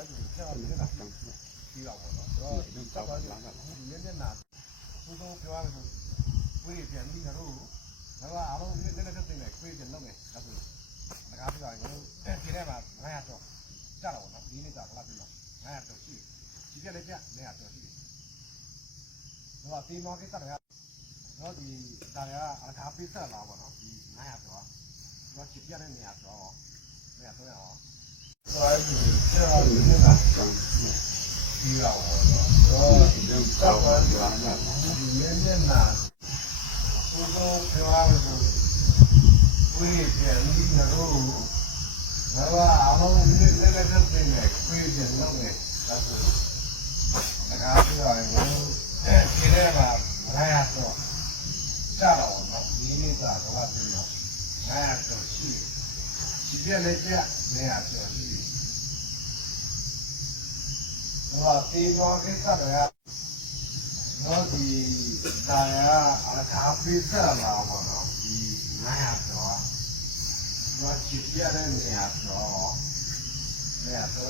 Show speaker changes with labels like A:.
A: သွားပြီဆက်အောင်နေတာပြီးတော့ပေါ့နော်တော့ဒီဆက်သွားပြီဒီနေ့နဲ့နာသူတို့ပြောရလို့ကိုယ်ပြန်ပြီးတော့တော့အားလုံးနေ့နေ့တက်နေကိုယ်ပြန်လုပ်မယ်ဒါဆိုငါပြောရင်ဒီထဲမှာ900တော့ကြတော့နော်ဒီနေ့ကကလာပြီနော်900တော့ရှိဒီပြလည်းပြ900တော့ရှိတော့ဒီမော်ကိစ္စတွေကတော့ဒီဒါရအကားပိဆက်လာပါတော့ဒီ900တော့တော့ချစ်ပြတဲ့နေရာတော့900တော့ရောသွားပြီဆက်အောင်နေတာ ပြီးတော့တော့ဆက်သွားကြမှာဒီနေ့နဲ့နာသူတို့ပြောရလို့ကိုယ်ပြန်ပြီးတော့ငါကအလုံးနဲ့လည်းတက်နေကိုယ်ပြန်လုပ်နေဒါဆိုငါပြောရင်ဒီထဲမှာ900တော့ကြတော့နော်ဒီနေ့ကတော့ပြီးတော့900တော့ရှိ ဒီပြလည်းပြ900ကျော်ရှိတော့ဒီတော့ကိစ္စတွေကတော့ဒီဒါရအကားပိစလာပါတော့ဒီ900ကျော်တော့ချစ်ပြတဲ့နေရာတော့နေရာတော့ရော